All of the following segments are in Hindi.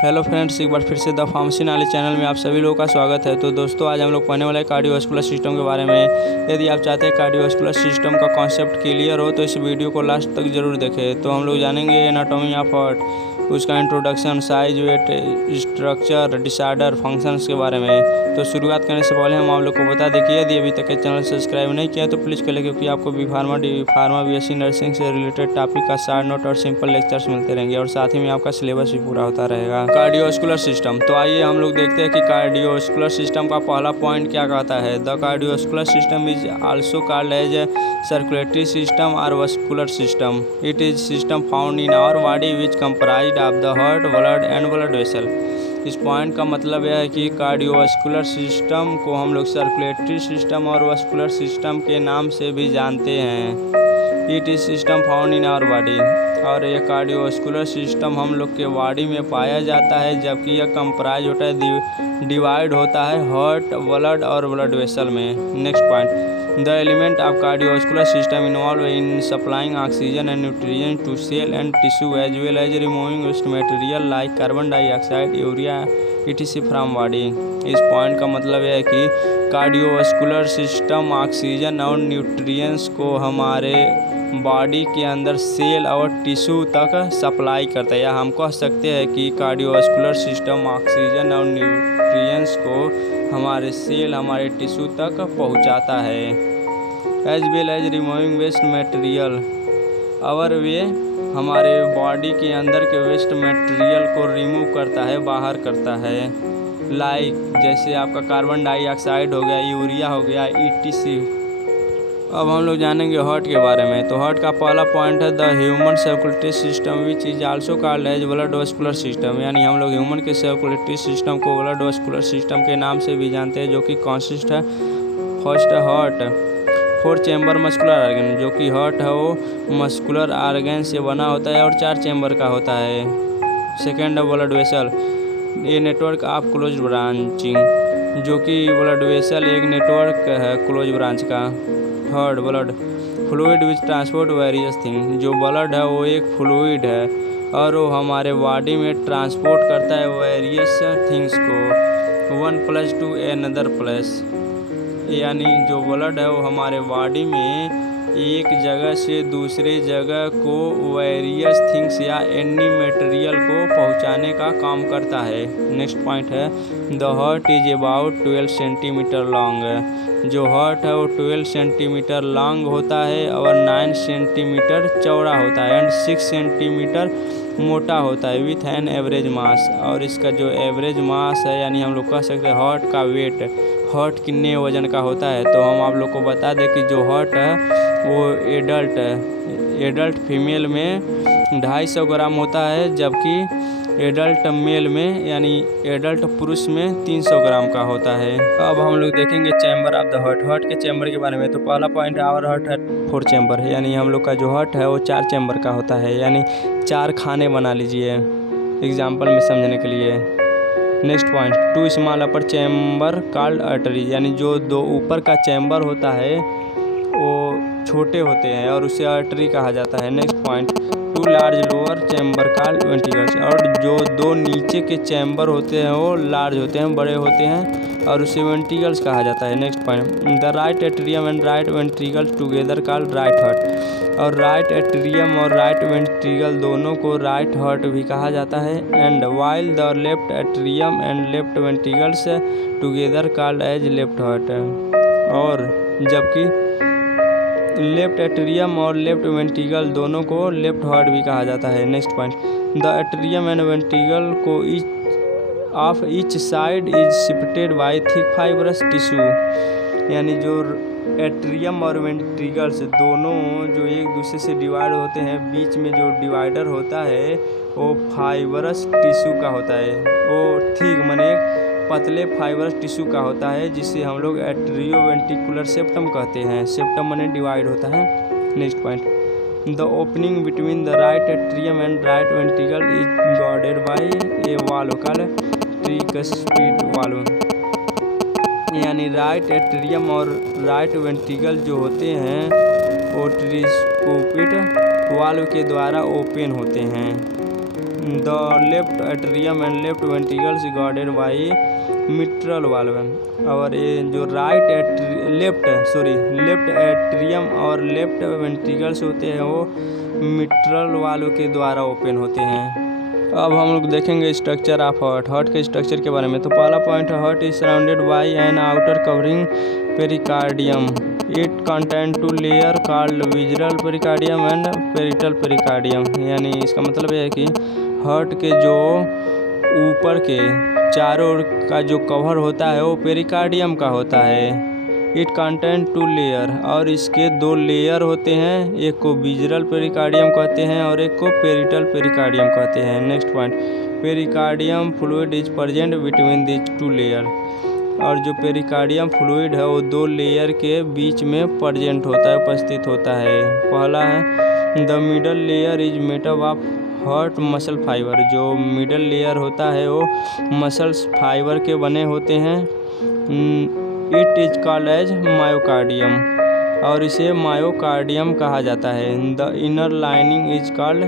हेलो फ्रेंड्स, एक बार फिर से द फार्मेसी नॉलेज चैनल में आप सभी लोगों का स्वागत है। तो दोस्तों, आज हम लोग पढ़ने वाले कार्डियोवास्कुलर सिस्टम के बारे में। यदि आप चाहते हैं कार्डियोवास्कुलर सिस्टम का कॉन्सेप्ट क्लियर हो तो इस वीडियो को लास्ट तक जरूर देखें। तो हम लोग जानेंगे एनाटॉमी ऑफ हार्ट, उसका introduction, size, weight, structure, disorder, functions के बारे में। तो शुरुआत करने से पहले हम आप लोग को बता दें कि यदि अभी तक चैनल सब्सक्राइब नहीं किया तो प्लीज़ कर लें, क्योंकि आपको बी फार्मा, बीएससी नर्सिंग से रिलेटेड टॉपिक का शॉर्ट नोट और सिंपल लेक्चर्स मिलते रहेंगे, और साथ ही में आपका सिलेबस भी पूरा होता रहेगा। कार्डियोवास्कुलर सिस्टम, तो आइए हम लोग देखते हैं कि कार्डियोवास्कुलर सिस्टम का पहला पॉइंट क्या कहता है। The cardiovascular system is also called as a circulatory system और vascular system. It is system found in our body which comprised of the heart, blood and blood vessel. इस पॉइंट का मतलब यह है कि कार्डियोवास्कुलर सिस्टम को हम लोग सर्कुलेटरी सिस्टम और वास्कुलर सिस्टम के नाम से भी जानते हैं। It is system found in our body, और यह कार्डियोवास्कुलर सिस्टम हम लोग के बॉडी में पाया जाता है, जबकि यह कंप्राइज होता है, डिवाइड होता है हार्ट, ब्लड और ब्लड वेसल में। Next point, the element of cardiovascular system involve in supplying oxygen and nutrient to cell and tissue as well as removing waste material like carbon dioxide, urea etc from body. इस पॉइंट का मतलब यह है कि कार्डियोवास्कुलर सिस्टम ऑक्सीजन और न्यूट्रिएंट्स को हमारे बॉडी के अंदर सेल और टिश्यू तक सप्लाई करता है, या हम कह सकते हैं कि कार्डियोवास्कुलर सिस्टम ऑक्सीजन और न्यूट्रिएंट्स को हमारे सेल, हमारे टिश्यू तक पहुंचाता है। As well as removing waste material, और वे हमारे बॉडी के अंदर के वेस्ट मटेरियल को रिमूव करता है, बाहर करता है। लाइक जैसे आपका कार्बन डाइऑक्साइड हो गया, यूरिया हो गया, etc। अब हम लोग जानेंगे हार्ट के बारे में। तो हार्ट का पहला पॉइंट है the human circulatory system which is also called as blood vascular system. यानी हम लोग ह्यूमन के सर्कुलेटरी सिस्टम को ब्लड वास्कुलर सिस्टम के नाम से भी जानते हैं, जो कि कॉन्सिस्ट है first heart, 4 chamber muscular organ, जो कि हार्ट है वो मस्कुलर आर्गन से बना होता है और 4 चैम्बर का होता है। सेकेंड है ब्लड वेसल, ये नेटवर्क ऑफ क्लोज ब्रांचिंग, जो कि ब्लड वेसल एक नेटवर्क है क्लोज ब्रांच का। थर्ड, ब्लड फ्लूइड विच ट्रांसपोर्ट वेरियस थिंग, जो ब्लड है वो एक फ्लूइड है और वो हमारे बॉडी में ट्रांसपोर्ट करता है वेरियस थिंग्स को one place to another place. यानी जो ब्लड है वो हमारे बॉडी में एक जगह से दूसरे जगह को वेरियस थिंग्स या एनी मटेरियल को पहुंचाने का काम करता है। नेक्स्ट पॉइंट है the heart is about 12 centimetre long. जो हार्ट है वो 12 सेंटीमीटर लॉन्ग होता है और 9 सेंटीमीटर चौड़ा होता है एंड 6 सेंटीमीटर मोटा होता है विथ एन एवरेज मास। और इसका जो एवरेज मास है, यानी हम लोग कह सकते हैं हार्ट का वेट, हार्ट कितने वजन का होता है, तो हम आप लोग को बता दें कि जो हार्ट है वो एडल्ट है, एडल्ट फीमेल में 250 ग्राम होता है, जबकि एडल्ट मेल में यानी एडल्ट पुरुष में 300 ग्राम का होता है। अब हम लोग देखेंगे chamber of the heart, heart के चैम्बर के बारे में। तो पहला पॉइंट है आवर हार्ट है 4 चैम्बर, यानी हम लोग का जो हार्ट है वो 4 चैम्बर का होता है, यानी 4 खाने बना लीजिए एग्जाम्पल में समझने के लिए। नेक्स्ट पॉइंट, 2 स्मॉल अपर चैम्बर कॉल्ड आर्टरी, यानी जो 2 ऊपर का चैम्बर होता है वो छोटे होते हैं और उसे आर्टरी कहा जाता है। Next point, 2 large lower chamber called ventricles, और जो 2 नीचे के चैम्बर होते हैं वो लार्ज होते हैं, बड़े होते हैं और उसे वेंट्रिकल्स कहा जाता है। Next point, the right atrium and right ventricle together called right heart, और राइट एट्रियम और राइट वेंट्रिकल दोनों को राइट हार्ट भी कहा जाता है। And while the left atrium and left ventricles together called as left heart, और जबकि लेफ्ट एट्रियम और लेफ्ट वेंट्रिकल दोनों को लेफ्ट हार्ट भी कहा जाता है। Next point, the atrium and ventricle को of each side is separated by thick fibrous tissue, यानी जो एट्रियम और वेंट्रिकल्स दोनों जो एक दूसरे से डिवाइड होते हैं, बीच में जो डिवाइडर होता है वो फाइब्रस टिश्यू का होता है, वो थिक माने पतले फाइबरस टिश्यू का होता है, जिसे हम लोग एट्रियोवेंट्रिकुलर सेप्टम कहते हैं। सेप्टम माने डिवाइड होता है। Next point, the opening between the right atrium and right ventricle is guarded by a valve called tricuspid valve, यानी राइट एट्रियम और राइट वेंट्रिकल जो होते हैं वो ट्रिस्कोपिड वाल्व के द्वारा ओपन होते हैं। The left atrium and left ventricles guarded by mitral valve. और ये जो लेफ्ट एट्रियम और लेफ्ट वेंट्रिकल्स होते हैं वो मिट्रल वाल्व के द्वारा ओपन होते हैं। अब हम लोग देखेंगे स्ट्रक्चर ऑफ हार्ट के स्ट्रक्चर के बारे में। तो पहला पॉइंट है, heart is surrounded by an outer covering pericardium. It contain two layer called visceral pericardium and parietal pericardium. यानी इसका मतलब यह है कि हार्ट के जो ऊपर के चारों ओर का जो कवर होता है वो पेरिकार्डियम का होता है। इट कंटेन टू लेयर, और इसके 2 लेयर होते हैं, एक को विज़रल पेरिकार्डियम कहते हैं और एक को पेरिटल पेरिकार्डियम कहते हैं। Next point, pericardium fluid is present between this 2 layer. और जो पेरिकार्डियम फ्लूइड है वो 2 लेयर के बीच में प्रेजेंट होता है, उपस्थित होता है। पहला है the middle layer is made up of heart muscle fibre. जो मिडल लेयर होता है वो मसल्स फाइबर के बने होते हैं। It is called as myocardium, और इसे मायोकार्डियम कहा जाता है। The inner lining is called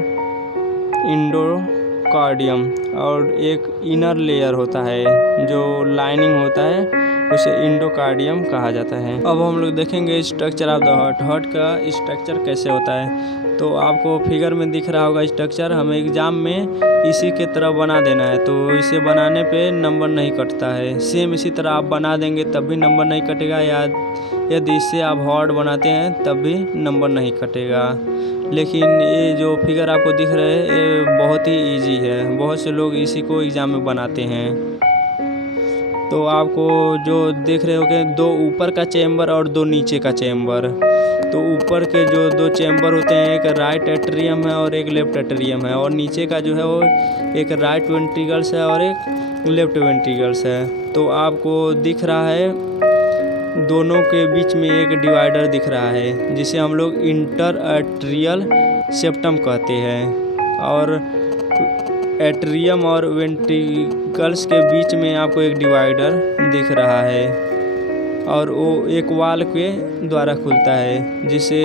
endocardium, और एक इनर लेयर होता है जो लाइनिंग होता है उसे इंडोकार्डियम कहा जाता है। अब हम लोग देखेंगे स्ट्रक्चर ऑफ द हार्ट का स्ट्रक्चर कैसे होता है। तो आपको फिगर में दिख रहा होगा स्ट्रक्चर, हमें एग्ज़ाम में इसी के तरह बना देना है, तो इसे बनाने पे नंबर नहीं कटता है। सेम इसी तरह आप बना देंगे तब भी नंबर नहीं कटेगा, या यदि इससे आप हार्ट बनाते हैं तब भी नंबर नहीं कटेगा। लेकिन ये जो फिगर आपको दिख रहे हैं ये बहुत ही इजी है, बहुत से लोग इसी को एग्ज़ाम में बनाते हैं। तो आपको जो देख रहे होगे 2 ऊपर का चैम्बर और 2 नीचे का चैम्बर। तो ऊपर के जो 2 चैम्बर होते हैं, एक राइट एट्रियम है और एक लेफ्ट एट्रियम है, और नीचे का जो है वो एक राइट वेंट्रिकल्स है और एक लेफ्ट वेंट्रिकल्स है। तो आपको दिख रहा है दोनों के बीच में एक डिवाइडर दिख रहा है जिसे हम लोग इंटर एट्रियल सेप्टम कहते हैं। और एट्रियम और वेंट्रिकल्स के बीच में आपको एक डिवाइडर दिख रहा है, और वो एक वाल के द्वारा खुलता है जिसे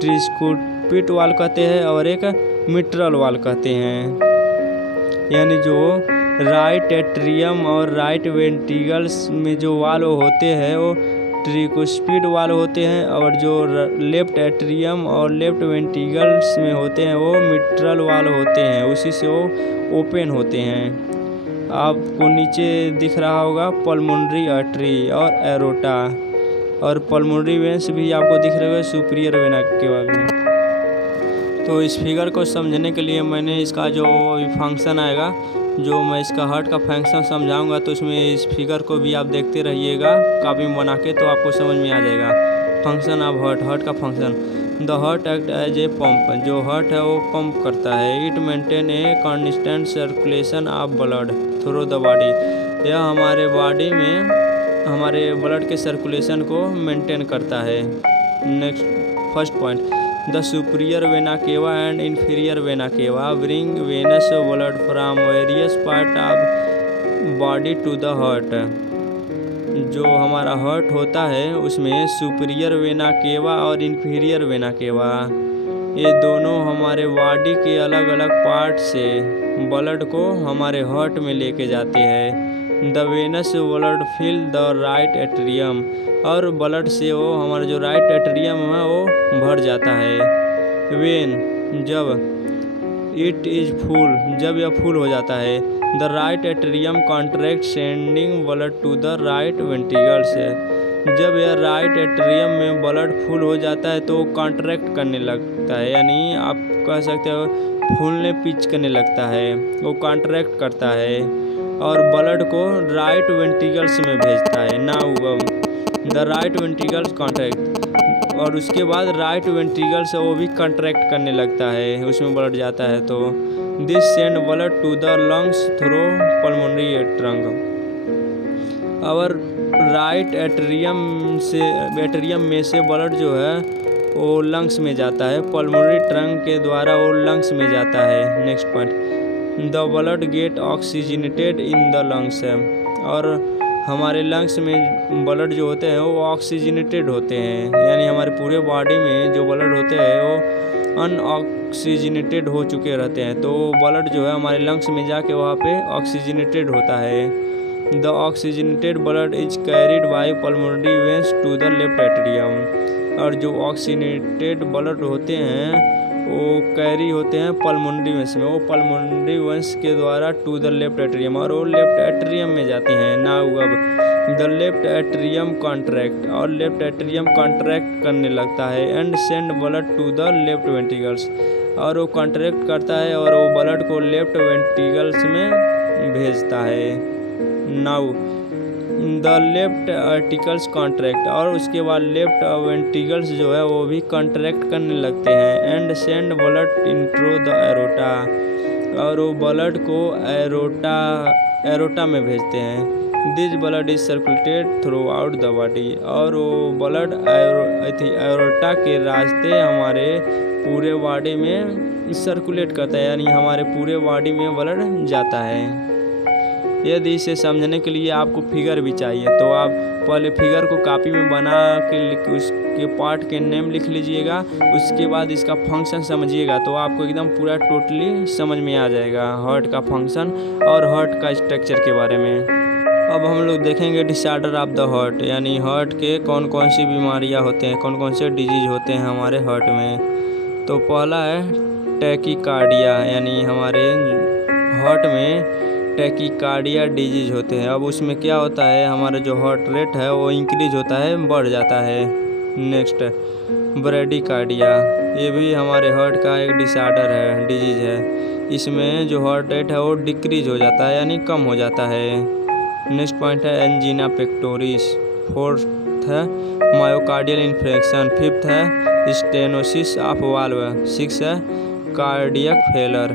ट्रिस्कुपिट वाल कहते हैं और एक मिट्रल वाल कहते हैं। यानी जो राइट एट्रियम और राइट वेंट्रिकल्स में जो वाल होते हैं वो ट्रिस्कुपिट वाल होते हैं, और जो लेफ्ट एट्रियम और लेफ्ट वेंट्रिकल्स में होते हैं वो मिट्रल वाल होते हैं, उसी से वो ओपन होते हैं। आपको नीचे दिख रहा होगा पल्मोनरी आर्टरी और एरोटा, और पल्मोनरी वेन्स भी आपको दिख रहे होंगे सुपीरियर वेना के बारे में। तो इस फिगर को समझने के लिए मैंने इसका जो फंक्शन आएगा, जो मैं इसका हार्ट का फंक्शन समझाऊंगा, तो इसमें इस फिगर को भी आप देखते रहिएगा कॉपी में बना के, तो आपको समझ में आ जाएगा। फंक्शन ऑफ हार्ट का function. The heart act as a pump. जो हार्ट है वो पंप करता है। It maintain a constant circulation of blood through the body. यह हमारे बॉडी में हमारे ब्लड के सर्कुलेशन को मेंटेन करता है। Next first point, the superior vena cava and inferior vena cava bring venous blood from various part of body to the heart. जो हमारा हार्ट होता है उसमें सुपीरियर वेना केवा और इन्फीरियर वेना केवा, ये दोनों हमारे बॉडी के अलग अलग पार्ट से ब्लड को हमारे हार्ट में लेके जाते हैं। The venous blood fill the right atrium, और ब्लड से वो हमारा जो राइट एट्रियम है वो भर जाता है। वेन, जब इट इज़ फुल, जब यह फुल हो जाता है। The right atrium contract sending blood to the right ventricles. जब यह राइट एट्रियम में ब्लड फुल हो जाता है तो कॉन्ट्रैक्ट करने लगता है, यानी आप कह सकते हो फूलने पिच करने लगता है, वो कॉन्ट्रैक्ट करता है और ब्लड को राइट वेंट्रिकल्स में भेजता है। Now the right ventricles contract, और उसके बाद राइट वेंट्रिकल से वो भी कॉन्ट्रैक्ट करने लगता है, उसमें ब्लड जाता है। तो this send blood to the lungs through pulmonary trunk. और राइट एट्रियम में से ब्लड जो है वो लंग्स में जाता है, पल्मोनरी ट्रंक के द्वारा वो लंग्स में जाता है। Next point, the blood get oxygenated in the lungs. और हमारे लंग्स में ब्लड जो होते हैं वो ऑक्सीजनेटेड होते हैं, यानी हमारे पूरे बॉडी में जो ब्लड होते हैं वो ऑक्सीजनेटेड हो चुके रहते हैं। तो ब्लड जो है हमारे लंग्स में जाके वहाँ पे ऑक्सीजनेटेड होता है। The oxygenated blood is carried by pulmonary veins to the left atrium. और जो ऑक्सीजनेटेड ब्लड होते हैं वो कैरी होते हैं पल्मोनरी वेंस में, वो पल्मोनरी वेंस के द्वारा टू द लेफ्ट एट्रियम, और वो लेफ्ट एट्रियम में जाते हैं। नाउ अब द लेफ्ट एट्रियम कॉन्ट्रैक्ट, और लेफ्ट एट्रियम कॉन्ट्रैक्ट करने लगता है and send blood to the left ventricles, और वो कॉन्ट्रैक्ट करता है और वो ब्लड को लेफ्ट वेंट्रिकल्स में भेजता है। Now the left articles contract, और उसके बाद लेफ्ट वेंट्रिकल्स जो है वो भी कॉन्ट्रैक्ट करने लगते हैं and send blood into the aorta, और वो ब्लड को एरोटा में भेजते हैं। This blood is circulated through out the body, और वो ब्लड एरोटा के रास्ते हमारे पूरे बॉडी में सर्कुलेट करता है, यानी हमारे पूरे बॉडी में ब्लड जाता है। यदि इसे समझने के लिए आपको फिगर भी चाहिए तो आप पहले फिगर को कॉपी में बना के उसके पार्ट के नेम लिख लीजिएगा, उसके बाद इसका फंक्शन समझिएगा तो आपको एकदम पूरा टोटली समझ में आ जाएगा हार्ट का फंक्शन और हार्ट का स्ट्रक्चर के बारे में। अब हम लोग देखेंगे डिसऑर्डर ऑफ द हार्ट, यानी हार्ट के कौन कौन सी बीमारियां होते हैं, कौन कौन से डिजीज होते हैं हमारे हार्ट में। तो पहला है टैकीकार्डिया, यानी हमारे हार्ट में टैकीकार्डिया डिजीज होते हैं। अब उसमें क्या होता है, हमारा जो हार्ट रेट है वो इंक्रीज होता है, बढ़ जाता है। नेक्स्ट ब्रेडिकार्डिया, ये भी हमारे हार्ट का एक डिसऑर्डर है, डिजीज है। इसमें जो हार्ट रेट है वो डिक्रीज हो जाता है, यानी कम हो जाता है। नेक्स्ट पॉइंट है एंजीना पेक्टोरिस। फोर्थ है मायोकार्डियल इन्फेक्शन। फिफ्थ है स्टेनोसिस ऑफ वाल्व। सिक्स है कार्डियक फेलर।